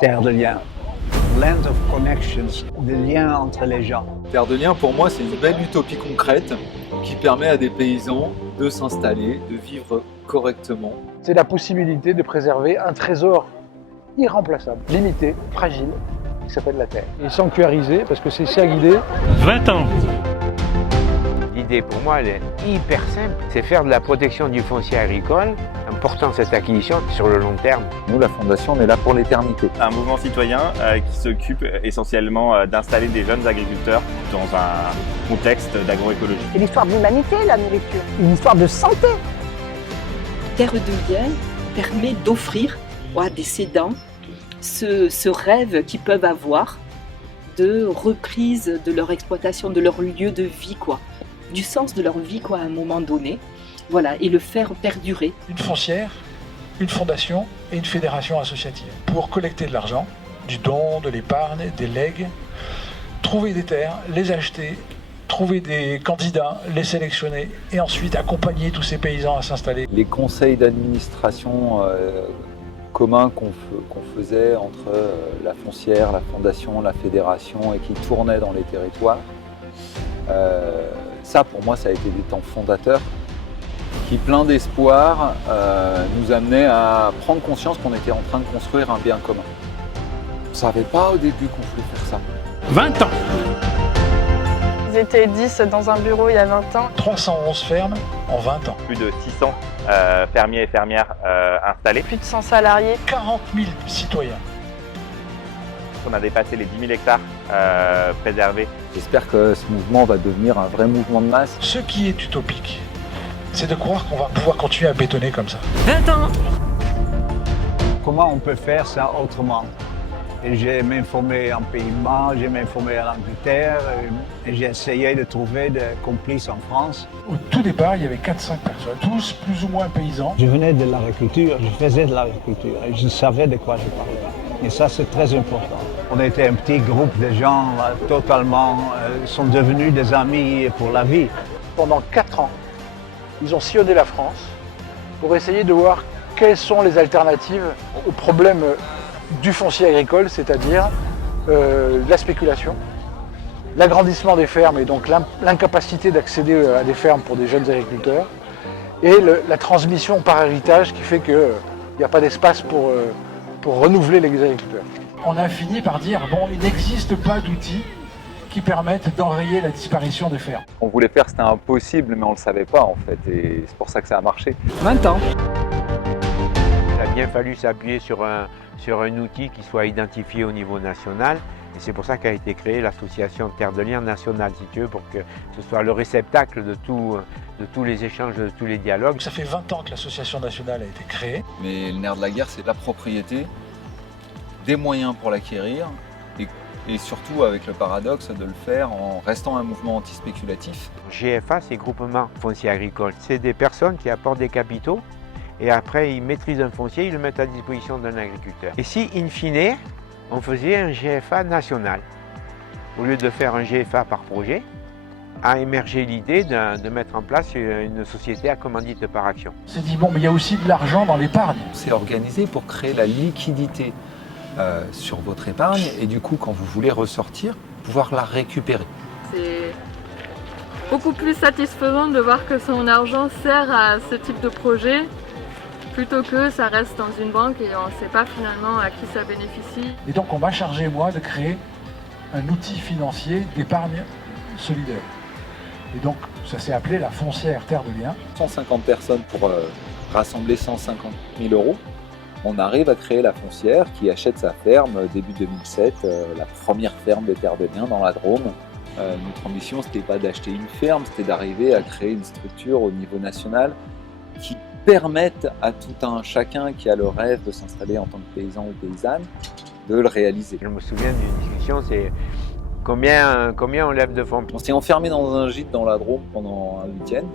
Terre de liens. Land of connections, des liens entre les gens. Terre de liens, pour moi, c'est une belle utopie concrète qui permet à des paysans de s'installer, de vivre correctement. C'est la possibilité de préserver un trésor irremplaçable, limité, fragile, qui s'appelle la terre. Et sanctuarisé, parce que c'est ça l'idée. 20 ans. L'idée pour moi, elle est hyper simple. C'est faire de la protection du foncier agricole en portant cette acquisition sur le long terme. Nous, la Fondation, on est là pour l'éternité. Un mouvement citoyen qui s'occupe essentiellement d'installer des jeunes agriculteurs dans un contexte d'agroécologie. C'est l'histoire de l'humanité, la nourriture. Une histoire de santé. Terre de liens permet d'offrir à des cédants ce rêve qu'ils peuvent avoir de reprise de leur exploitation, de leur lieu de vie, du sens de leur vie à un moment donné, et le faire perdurer. Une foncière, une fondation et une fédération associative pour collecter de l'argent, du don, de l'épargne, des legs, trouver des terres, les acheter, trouver des candidats, les sélectionner et ensuite accompagner tous ces paysans à s'installer. Les conseils d'administration communs qu'on faisait entre la foncière, la fondation, la fédération et qui tournaient dans les territoires, ça pour moi ça a été des temps fondateurs qui, plein d'espoir, nous amenaient à prendre conscience qu'on était en train de construire un bien commun. On ne savait pas au début qu'on voulait faire ça. 20 ans. Ils étaient 10 dans un bureau il y a 20 ans. 311 fermes en 20 ans. Plus de 600 fermiers et fermières installés. Plus de 100 salariés. 40 000 citoyens. On a dépassé les 10 000 hectares préservés. J'espère que ce mouvement va devenir un vrai mouvement de masse. Ce qui est utopique, c'est de croire qu'on va pouvoir continuer à bétonner comme ça. 20 ans. Comment on peut faire ça autrement? Et j'ai m'informé en Pays-Bas, j'ai m'informé en Angleterre, et j'ai essayé de trouver des complices en France. Au tout départ, il y avait 4-5 personnes, tous plus ou moins paysans. Je venais de l'agriculture, je faisais de l'agriculture et je savais de quoi je parlais. Et ça, c'est très important. On était un petit groupe de gens sont devenus des amis pour la vie. Pendant 4 ans, ils ont sillonné la France pour essayer de voir quelles sont les alternatives aux problèmes du foncier agricole, c'est-à-dire la spéculation, l'agrandissement des fermes et donc l'incapacité d'accéder à des fermes pour des jeunes agriculteurs, et la transmission par héritage qui fait qu'il n'y a pas d'espace pour renouveler les agriculteurs. On a fini par dire, il n'existe pas d'outils qui permettent d'enrayer la disparition des fermes. On voulait faire, c'était impossible, mais on ne le savait pas en fait, et c'est pour ça que ça a marché. 20 ans. Il a bien fallu s'appuyer sur un outil qui soit identifié au niveau national. Et c'est pour ça qu'a été créée l'association Terre de Liens nationale, si tu veux, pour que ce soit le réceptacle de tous les échanges, de tous les dialogues. Ça fait 20 ans que l'association nationale a été créée. Mais le nerf de la guerre, c'est la propriété, des moyens pour l'acquérir et surtout avec le paradoxe de le faire en restant un mouvement anti-spéculatif. GFA, c'est Groupement Foncier Agricole. C'est des personnes qui apportent des capitaux et après ils maîtrisent un foncier, ils le mettent à disposition d'un agriculteur. Et si, in fine, on faisait un GFA national, au lieu de faire un GFA par projet, a émergé l'idée de mettre en place une société à commandite par action. On s'est dit, mais il y a aussi de l'argent dans l'épargne. On s'est organisé pour créer la liquidité sur votre épargne et du coup, quand vous voulez ressortir, pouvoir la récupérer. C'est beaucoup plus satisfaisant de voir que son argent sert à ce type de projet plutôt que ça reste dans une banque et on ne sait pas finalement à qui ça bénéficie. Et donc on m'a chargé, moi, de créer un outil financier d'épargne solidaire. Et donc ça s'est appelé la foncière Terre de Liens. 150 personnes pour rassembler 150 000 euros. On arrive à créer la foncière qui achète sa ferme début 2007, la première ferme des Terres de Liens dans la Drôme. Notre ambition, c'était pas d'acheter une ferme, c'était d'arriver à créer une structure au niveau national qui permette à tout un chacun qui a le rêve de s'installer en tant que paysan ou paysanne de le réaliser. Je me souviens d'une discussion, c'est combien on lève de fonds. On s'est enfermé dans un gîte dans la Drôme pendant un week-end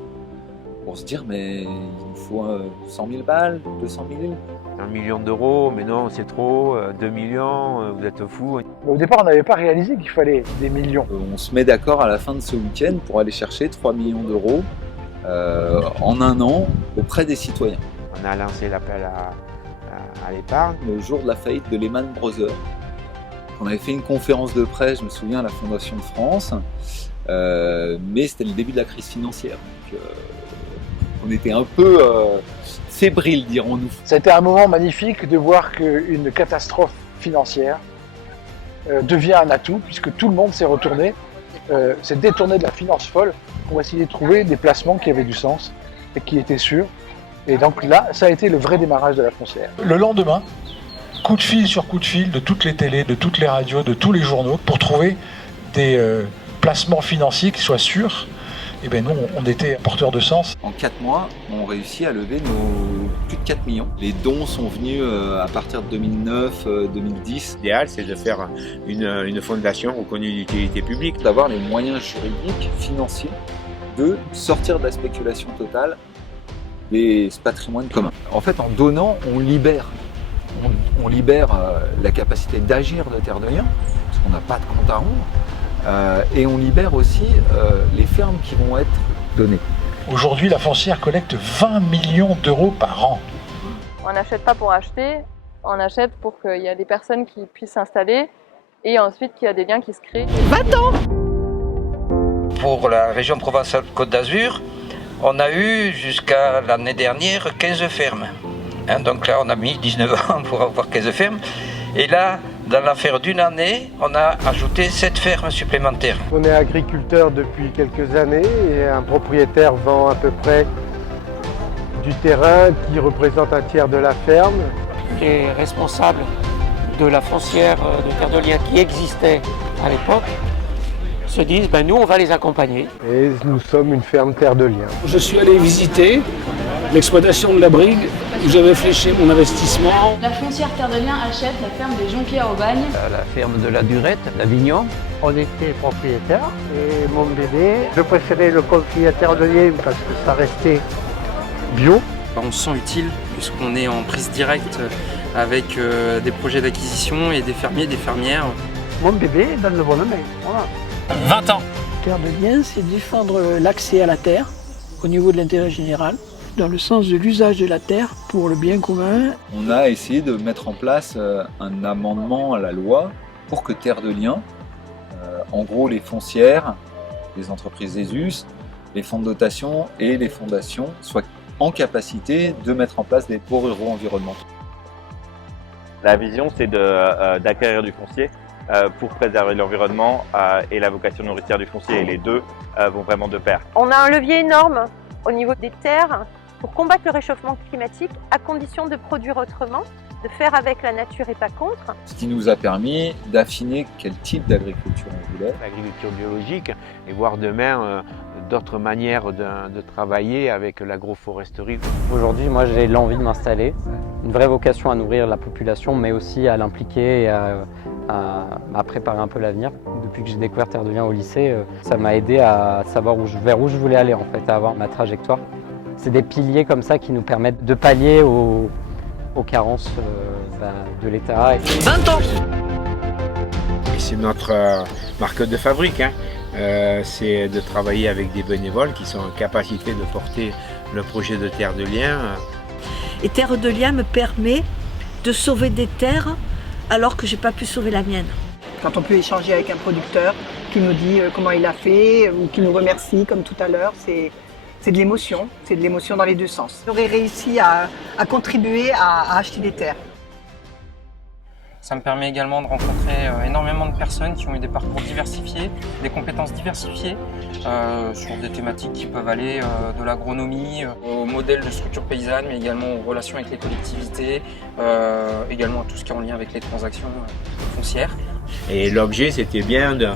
pour se dire mais il nous faut 100 000 balles, 200 000. 1 million d'euros, mais non c'est trop, 2 millions, vous êtes fous. Au départ on n'avait pas réalisé qu'il fallait des millions. On se met d'accord à la fin de ce week-end pour aller chercher 3 millions d'euros en un an auprès des citoyens. On a lancé l'appel à l'épargne. Le jour de la faillite de Lehman Brothers, on avait fait une conférence de presse, je me souviens, à la Fondation de France, mais c'était le début de la crise financière. Donc, on était un peu fébrile, dirons-nous. Ça a été un moment magnifique de voir qu'une catastrophe financière devient un atout, puisque tout le monde s'est retourné, s'est détourné de la finance folle pour essayer de trouver des placements qui avaient du sens et qui étaient sûrs. Et donc là, ça a été le vrai démarrage de la foncière. Le lendemain, coup de fil sur coup de fil de toutes les télés, de toutes les radios, de tous les journaux, pour trouver des placements financiers qui soient sûrs. Et bien nous, on était porteurs de sens. En 4 mois, on réussit à lever nos plus de 4 millions. Les dons sont venus à partir de 2009-2010. L'idéal, c'est de faire une fondation reconnue d'utilité publique. D'avoir les moyens juridiques, financiers, de sortir de la spéculation totale des patrimoines communs. En fait, en donnant, on libère. On libère la capacité d'agir de Terre de Liens, parce qu'on n'a pas de compte à rendre. Et on libère aussi les fermes qui vont être données. Aujourd'hui, la foncière collecte 20 millions d'euros par an. On n'achète pas pour acheter, on achète pour qu'il y ait des personnes qui puissent s'installer et ensuite qu'il y a des liens qui se créent. 20 ans. Pour la région Provence-Côte d'Azur, on a eu jusqu'à l'année dernière 15 fermes. Donc là, on a mis 19 ans pour avoir 15 fermes. Et là, dans l'affaire d'une année, on a ajouté 7 fermes supplémentaires. On est agriculteur depuis quelques années et un propriétaire vend à peu près du terrain qui représente un tiers de la ferme. Les responsables de la foncière de Terre de Liens qui existait à l'époque se disent nous on va les accompagner. Et nous sommes une ferme Terre de Liens. Je suis allé visiter l'exploitation de la Brigue où j'avais fléché mon investissement. La foncière Terre de Liens achète la ferme des Jonquières au Bagne. La ferme de la Durette, d'Avignon. On était propriétaires et mon bébé, je préférais le confier à Terre de Liens parce que ça restait bio. On se sent utile puisqu'on est en prise directe avec des projets d'acquisition et des fermiers, des fermières. Mon bébé est dans le bon main. Voilà. 20 ans. Terre de Liens, c'est défendre l'accès à la terre au niveau de l'intérêt général, dans le sens de l'usage de la terre pour le bien commun. On a essayé de mettre en place un amendement à la loi pour que Terre de Liens, en gros les foncières, les entreprises ESUS, les fonds de dotation et les fondations soient en capacité de mettre en place des baux ruraux environnementaux. La vision, c'est d'acquérir du foncier pour préserver l'environnement et la vocation nourricière du foncier. Et les deux vont vraiment de pair. On a un levier énorme au niveau des terres pour combattre le réchauffement climatique à condition de produire autrement, de faire avec la nature et pas contre. Ce qui nous a permis d'affiner quel type d'agriculture on voulait. L'agriculture biologique et voir demain d'autres manières de travailler avec l'agroforesterie. Aujourd'hui, moi j'ai l'envie de m'installer, une vraie vocation à nourrir la population, mais aussi à l'impliquer et à préparer un peu l'avenir. Depuis que j'ai découvert Terre de Liens au lycée, ça m'a aidé à savoir vers où je voulais aller en fait, à avoir ma trajectoire. C'est des piliers comme ça qui nous permettent de pallier aux carences de l'État. 20 ans. Et c'est notre marque de fabrique. C'est de travailler avec des bénévoles qui sont en capacité de porter le projet de Terre de Liens. Et Terre de Liens me permet de sauver des terres alors que je n'ai pas pu sauver la mienne. Quand on peut échanger avec un producteur qui nous dit comment il a fait ou qui nous remercie comme tout à l'heure, c'est de l'émotion dans les deux sens. J'aurais réussi à contribuer à acheter des terres. Ça me permet également de rencontrer énormément de personnes qui ont eu des parcours diversifiés, des compétences diversifiées sur des thématiques qui peuvent aller de l'agronomie au modèle de structure paysanne, mais également aux relations avec les collectivités, également à tout ce qui est en lien avec les transactions foncières. Et l'objet, c'était bien de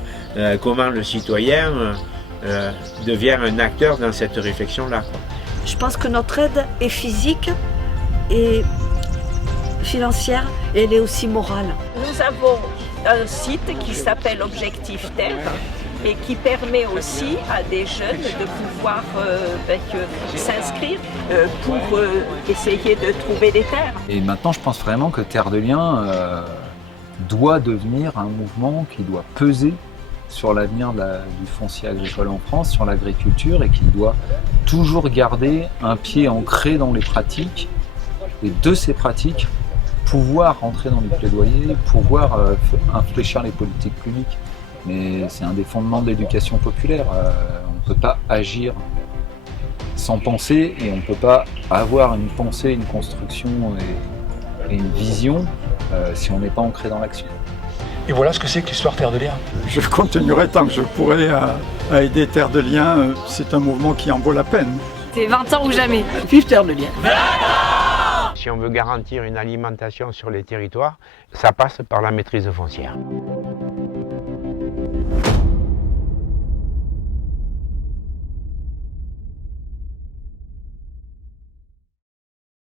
comment le citoyen devient un acteur dans cette réflexion-là. Je pense que notre aide est physique et financière et elle est aussi morale. Nous avons un site qui s'appelle Objectif Terre et qui permet aussi à des jeunes de pouvoir s'inscrire pour essayer de trouver des terres. Et maintenant, je pense vraiment que Terre de Liens doit devenir un mouvement qui doit peser sur l'avenir du foncier agricole en France, sur l'agriculture, et qui doit toujours garder un pied ancré dans les pratiques, et de ces pratiques, pouvoir rentrer dans les plaidoyers, pouvoir infléchir les politiques publiques. Mais c'est un des fondements de l'éducation populaire. On ne peut pas agir sans penser et on ne peut pas avoir une pensée, une construction et une vision si on n'est pas ancré dans l'action. Et voilà ce que c'est que l'histoire Terre de Liens. Je continuerai tant que je pourrai à aider Terre de Liens. C'est un mouvement qui en vaut la peine. C'est 20 ans ou jamais. Vive Terre de Liens. Si on veut garantir une alimentation sur les territoires, ça passe par la maîtrise foncière.